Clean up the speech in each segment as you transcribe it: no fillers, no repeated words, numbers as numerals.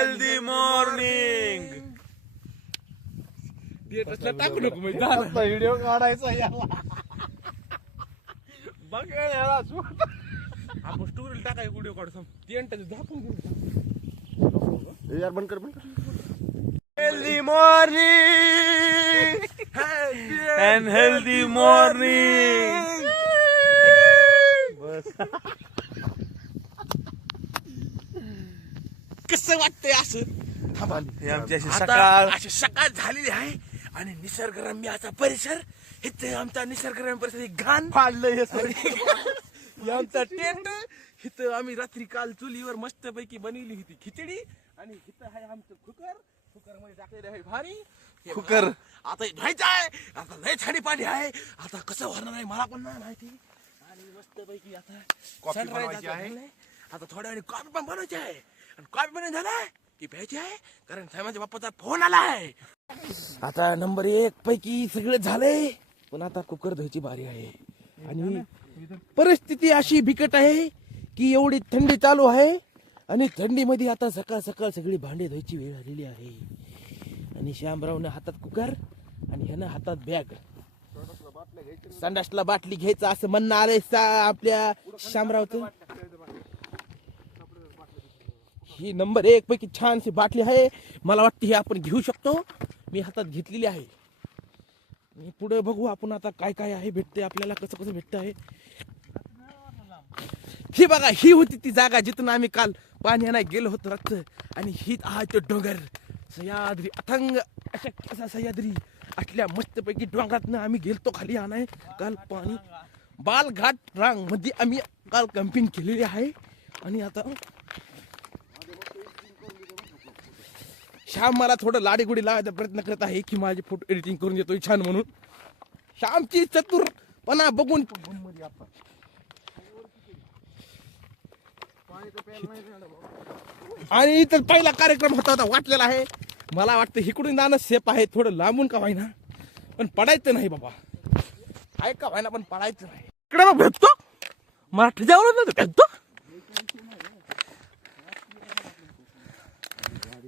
Healthy morning. टाकू नको मी video काढायचा याला बघ याला आपण स्टोरी टाकाय व्हिडिओ काढतो टेंट झाकून घेऊ. यार बंद कर healthy morning and healthy morning. बस कसं वाटतंय असं थांबाली आमची अशी आता सकाळ अशी सकाळ झालेली आहे आणि निसर्गरम्य असा परिसर. इथे आमचा निसर्गरम्य परिसर ही घाण फाडलं हे सर हे आमचा टेंट. इथं आम्ही रात्री काल चुलीवर मस्त पैकी बनवली होती खिचडी आणि इथं आहे आमचं कुकर. कुकर मध्ये टाकलेलं आहे भारी हे कुकर. बघा, आता हे धुवायचं आहे. आता लय छाडी पाणी आहे. आता कसं होणार आहे मला पण नाही माहिती. आणि मस्त पैकी आता कॉफी sunrise बनवायची आता आहे. झालंय. आता थोड्या वेळाने कॉफी पण बनवायची आहे आणि कॉफी बनवून झालाय की प्यायची आहे कारण साहेबांच्या बाप्पाचा फोन आला आहे. आता नंबर 1 पैकी सगळं झालंय पण आता कुकर धुवायची बारी आहे. आणि परिस्थिती अशी बिकट आहे की एवढी थंडी चालू आहे आणि थंडीमध्ये आता सकाळ सकाळ सगळी भांडे धुवायची वेळ आलेली आहे. आणि श्यामरावनं हातात कुकर आणि ह्यानं हातात बॅग. संडासला बाटली घ्यायचं असं म्हणणं आलंय आपल्या श्यामरावचं. ही नंबर 1 पैकी छानशी बाटली आहे. मला वाटतं ही आपण घेऊ शकतो. मी हातात घेतलेली आहे. आणि पुढे बघू आपण आता काय काय आहे भेटते आपल्याला कसं कसं भेटत आहे. ही बघा ही होती ती जागा जिथून आम्ही काल पाणी आणायला गेलो होतो रक्त. आणि ही हा तो डोंगर सह्याद्री अथंग अशा सह्याद्री असल्या मस्तपैकी डोंगरातनं आम्ही गेलतो खाली आणाय काल पाणी. बालघाट रांग मध्ये आम्ही काल कॅम्पिंग केलेली आहे. आणि आता श्याम मला थोडं लाडीगुडी लावायचा प्रयत्न करत आहे की माझे फोटो एडिटिंग करून देतोय छान म्हणून. श्यामची चतुरपणा बघून आणि इथं पहिला कार्यक्रम होता वाटलेला आहे. मला वाटतं इकडून जाणं सेफ आहे थोडं लांबून का व्हायना पण पडायचं नाही बाबा. आहे का व्हायना पण पडायचं नाही. इकडे मग भेटतो मराठी जाऊन भेटतो.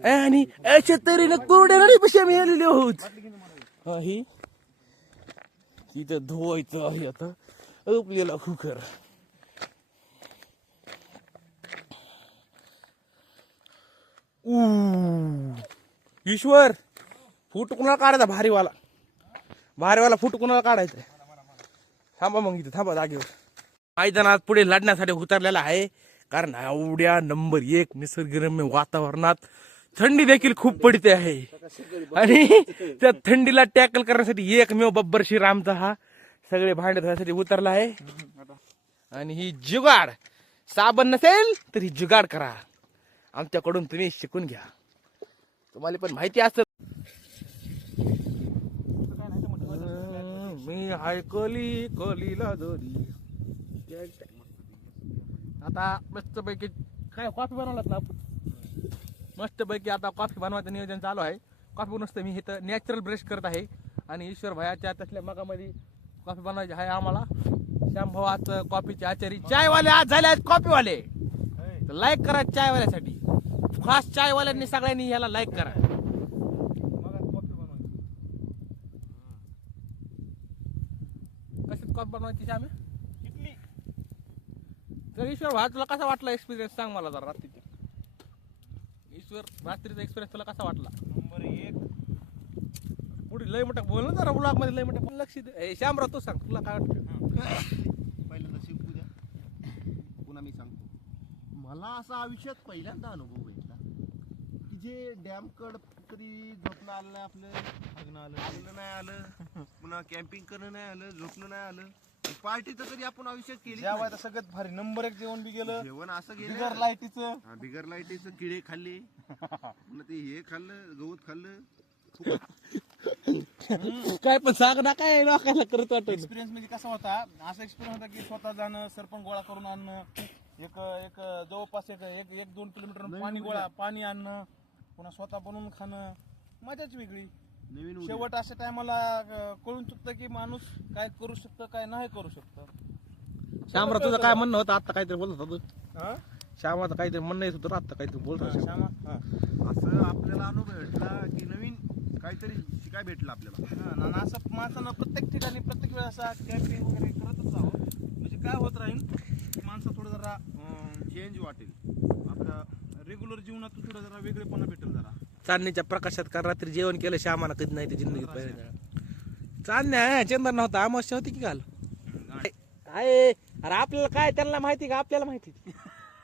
आणि अशा तऱ्हेनं कोरड्या पैसे आम्ही आलेले आहोत. ही तिथं धुवायचं आहे आता आपल्याला कुकर. ईश्वर फूट कुणाला काढायचा भारीवाला फूट कुणाला काढायचा. थांबा मग इथे थांबा जागेवर. मैदानात पुढे लढण्यासाठी उतरलेला आहे कारण एवढ्या नंबर 1 निसर्गरम्य वातावरणात थंडी देखील खूप पडते आहे. आणि त्या थंडीला टॅकल करण्यासाठी एकमेव बब्बर शिर आमचा हा सगळे भांडे धुण्यासाठी उतरला आहे. आणि ही जुगाड साबण नसेल तर ही जुगाड करा आमच्याकडून तुम्ही शिकून घ्या. तुम्हाला पण माहिती असेल. मी ऐकली कलीला दोरी. आता मस्त पैकी काय कॉफी बनवलात ना आपण. मस्त पैकी आता कॉफी बनवायचं नियोजन चालू आहे. कॉफी बनवतो मी इथं नॅचरल ब्रश करत आहे. आणि ईश्वर भायाच्या तसल्या मगामध्ये कॉफी बनवायची आहे आम्हाला. श्याम भाऊ आज कॉफीचे आचारी. चायवाले आज झाले आहेत कॉफीवाले. तर लाईक करा चायवाल्यासाठी. खास चायवाल्यांनी सगळ्यांनी याला लाईक करा. कशी कॉफी बनवायची श्याम. तर ईश्वर भाई तुला कसा वाटला एक्सपिरियन्स सांग मला जरा रात्रीचा. ईश्वर रात्रीचा एक्सपिरियन्स तुला कसा वाटला. नंबर 1 पुढे लय मोठा बोल ना जरा ब्लॉग मध्ये लय मोठा लक्ष दे. श्यामराव तू सांग तुला काय वाटतं. पहिल्यांदा शिकू द्या पुन्हा मी सांगतो. मला असा आयुष्यात पहिल्यांदा अनुभव भेटला की जे डॅम कड कधी झोपणं आलं नाही. आपलं आलं नाही आलं पुन्हा कॅम्पिंग करणं नाही आलं झोपणं नाही आलं. पार्टी तर कधी आपण आयुष्यात केली जेवायला सगळ्यात भारी नंबर 1 जेवण बी गेलं. जेवण असं गेलं बिगर लाईटीचं. बिगर लाईटीचं किडे खाल्ले पुन्हा ते हे खाल्लं गवत खाल्लं. काय पण सांग ना काय लोकांना करत वाटत. एक्सपिरियन्स म्हणजे कसा होता. असा एक्सपिरियन्स होता की स्वतः जाणं सरपण गोळा करून आणणं. एक एक जवळपास एक 2 किलोमीटर पाणी आणणं पुन्हा स्वतः बनवून खाणं मजाच वेगळी. शेवट अशा टायमाला कळून चुकतं की माणूस काय करू शकतं काय नाही करू शकतं. श्यामराव तुझं काय म्हणणं होतं आता काहीतरी बोलत होता. श्यामाचं काहीतरी म्हणणं येत होतं आता काहीतरी बोलतो श्यामा हा. असं आपल्याला अनुभव भेटला की नवीन काहीतरी शिकाय भेटलं आपल्याला. हा, आणि असं माणसानं प्रत्येक ठिकाणी प्रत्येक वेळेस कॅम्पिंग वगैरे करतच राहावं. म्हणजे काय होत राहील की माणसं थोडं जरा चेंज वाटेल. आपल्या रेग्युलर जीवनात थोडं जरा वेगळेपणा भेटेल जरा. चांदणीच्या प्रकाशात काल रात्री जेवण केलं श्यामानं कधी नाही ते जिंदगीत पहिल्यांदा. चांदण्या चंदन नव्हता अमावस्या होती की काल. आहे अरे आपल्याला काय त्यांना माहिती का आपल्याला माहिती.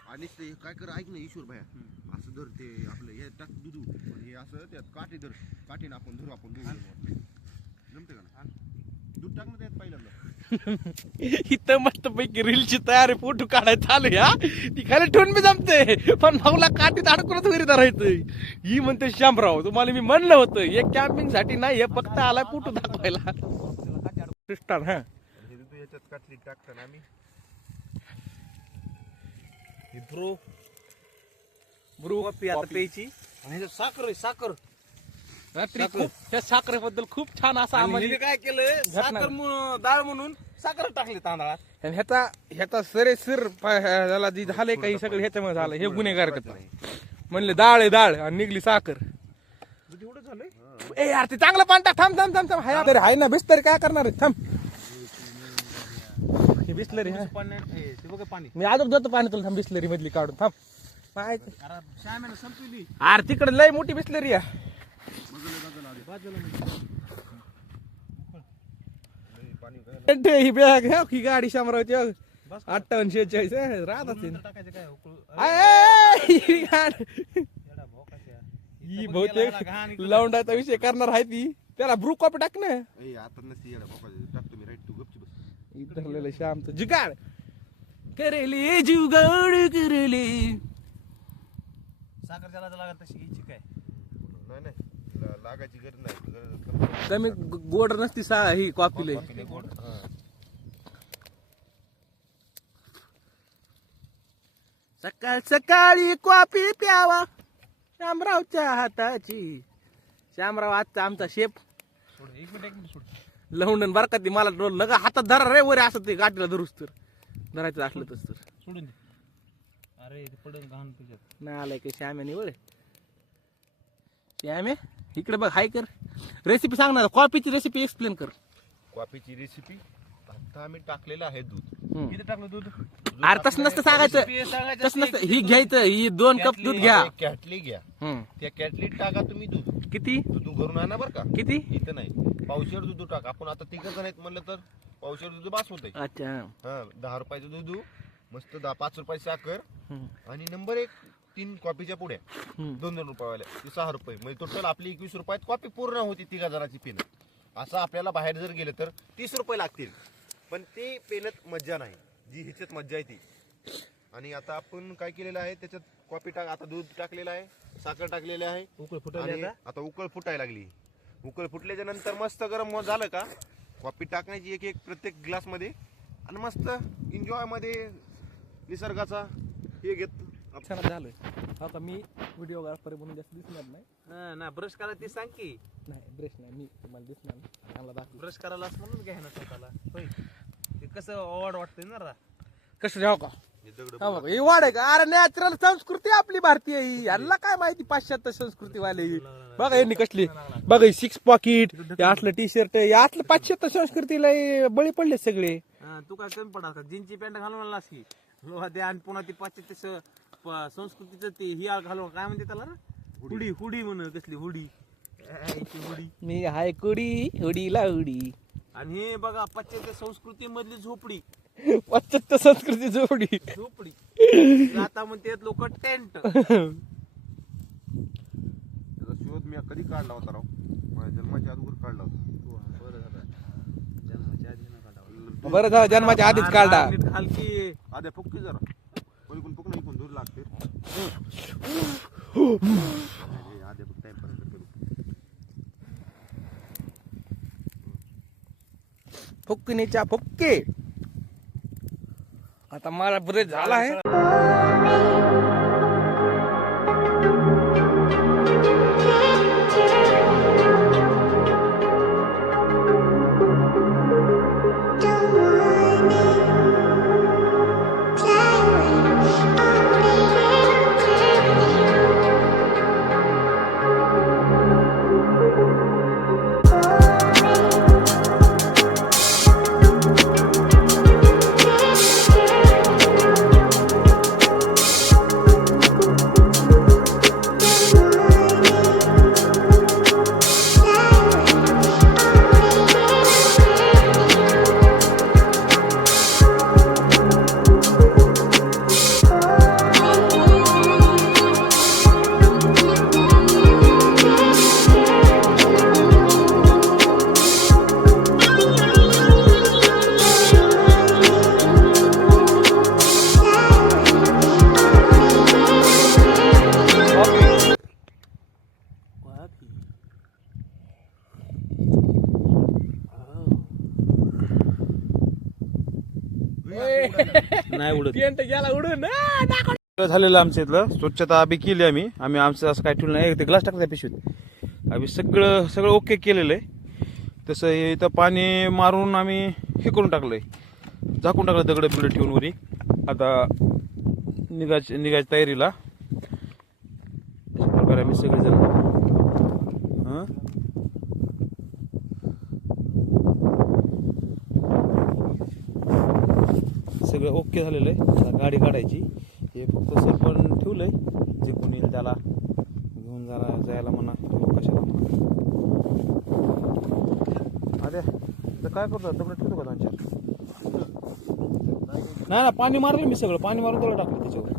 आणि ते काय कर ऐक ना ईश्वर भाया, असं धर ते आपलं हे टाक दुधू हे असं त्यात काठी धर, काठीनं आपण धरू आपण दोघं. जमते का ना? दूध टाक ना त्यात पहिल्यांदा. इथं मस्त पैकी रीलची तयारी फोटो काढायला चालू या ती खाली ठेवून मी जमते पण भाऊला काठीत अडकूनच घरी धरायचं. ही म्हणते श्यामराव तुम्हाला मी म्हणलं होतं एक कॅम्पिंग साठी नाही हे फक्त आलाय फोटो दाखवायला. क्रिस्टन हा हे दूध याच्यात काठी टाकताना आम्ही ब्रू कॉफी आता प्यायची. आणि ह्याच्यात साखर आहे, साखर. रात्री खूप त्या साखरेबद्दल खूप छान असा आणि आम्हाला हिने काय केलं साखर डाळ म्हणून साखर टाकली तांदळात. आणि ह्याचा सरेसर झाला जी झालंय काही सगळं ह्याच्यामुळे झालं हे गुन्हेगार म्हणले डाळ आहे डाळ आणि निघली साखर. एवढं झालंय. ए यार ते चांगलं पाणी टाक थांब थांब थांब थांब हाय तरी हाय ना बिस्लरी काय करणार आहे थांब. ही बिस्लरी हा ते बघा पाणी. मी अजून देतो पाणी तुला थांब बिस्लरी मधली काढून थांब. पाहायचं अरे श्यामेनं संपली. अरे तिकडे लय मोठी बिस्लरी आहे. ही बॅग ही गाडी शामरावची 58-46 राहत असेल. टाकायचं काय उकळू. ही गाडी ही बहुतेक लवंडाचा विषय करणार आहे ती त्याला ब्रू कॉपी टाक ना. ए आता नसती येडा बाबा, टाकतो मी राईट, तू गपची बस. इथरलेलं श्यामचं जुगाड करेली जुगाड करेली. साखर ज्याला लागत तशी घ्यायची काय. नाही नाही लागायची गरज नाही. कमी गोड नसती ही कॉफी लय. सकाळ सकाळी कॉफी प्यावा श्यामरावच्या हाताची. श्यामराव आजचा आमचा शेप सोड एक मिनिट सोड. लवंडन बरं का ती मला रोल नका हातात धरा रे वर असं ते गाठीला धरूस तर धरायचं असलं तस तर सोडून दे. अरे ते पडून घाण तुझ्यात. नाही आलाय की श्याम्याने वळ. श्यामे इकडे बघ हाय कर रेसिपी सांग ना कॉफीची रेसिपी एक्सप्लेन कर. कॉफीची रेसिपी आता आम्ही टाकलेलं आहे दूध. किती टाकलं दूध. अरे तसं नसतं सांगायचं तसं नसतं ही घ्यायचं ही 2 कप दूध घ्या. कॅटली घ्या, हम्म. त्या कॅटलीत टाका तुम्ही दूध. किती दूध घरून आणा बरं का. किती इथं नाही पावशेर दूध टाका. आपण आता 3 जण आहेत म्हणलं तर पावशेर दूध बास होतंय. अच्छा हा 10 रुपयाचं दूध मस्त 5 रुपयाची साखर हम्म. आणि नंबर 1 3 कॉफीच्या पुड्या हम्म. 2 रुपयावाल्या ते 6 रुपये म्हणजे टोटल आपली 21 रुपयात कॉफी पूर्ण होती 3 जणांची पिणं. असं आपल्याला बाहेर जर गेलं तर 30 रुपये लागतील पण ते पेनत मज्जा नाही जी ह्याच्यात मज्जा आहे ती. आणि आता आपण काय केलेलं आहे त्याच्यात कॉफी टाक आता दूध टाकलेलं आहे साखर टाकलेली आहे उकळ फुटायला आणि आता उकळ फुटायला लागली. उकळ फुटल्याच्या नंतर मस्त गरम झालं का कॉफी टाकण्याची एक प्रत्येक ग्लास मध्ये आणि मस्त एन्जॉय मध्ये निसर्गाचा हे घेत. छान झालोय आता मी व्हिडिओग्राफर म्हणून जास्त दिसणार नाही. ना ब्रश करायला ती सांग की. नाही ब्रश नाही मी तुम्हाला दिसणार नाही चांगला दाखव. ब्रश करायला म्हणून घ्या ना स्वतःला. होय ते कसं ऑड वाटतंय ना रा. कसं जाऊ का हे दगड हा बघा, ही वाढ आहे का अरे नॅचरल संस्कृती आपली भारतीय ही यांना काय माहिती पाश्चात्य संस्कृती वाले बघा यांनी कसली बघा 6 पॉकेट असलं टी शर्ट असलं पाश्चात्य संस्कृतीला बळी पडले सगळे. तू काय कमी पडा का जीनची पॅन्ट घालून आणलास की लोहा दे आणि पुन्हा ती पाश्चात्य संस्कृतीचं ते ही घालून काय म्हणते त्याला ना हुडी हुडी म्हण कसली हुडी हुडी. मी हाय कुडी हुडीला हुडी आणि हे बघा पाश्चात्य संस्कृती मधली झोपडी पाश्चात्य संस्कृती जोडी झोपडी आता म्हणते लोक टेंट. त्याचा शोध मी कधी काढला होता राव माझ्या जन्माच्या अगोदर काढला होता. बरं झालं जन्माच्या आधी ना काढावं. बरं झालं जन्माच्या आधीच काढला. हलकी आद्या फुक्की जरा कोणी फुक नाही कोण दूर लागते. आद्या बघ टाइमपास करतो. फुक्कीनीच्या फुक्के आता मला ब्रेक झाला आहे. Don't worry, play with me. नाही उडत टेंट गेला उडून झालेलं आमच्या इथलं स्वच्छता आम्ही केली आम्ही आमचं असं काय ठेवलं नाही ते ग्लास टाकला त्या पिशवीत आम्ही सगळं ओके केलेलं आहे तसं हे इथं पाणी मारून आम्ही हे करून टाकलंय झाकून टाकलं दगड बिगड ठेवून वरी आता निघायच्या तयारीला अशा प्रकारे आम्ही सगळेजण हां सगळं ओके झालेलं आहे आता गाडी काढायची हे फक्त सरपण ठेवलंय जे कोणी येईल त्याला घेऊन जायला म्हणा किंवा कशाला म्हणा अरे तर काय करतो दगड ठेवतो का दोन चार नाही ना पाणी मारलं मी सगळं पाणी मारून तेवढं टाकलं त्याच्यावर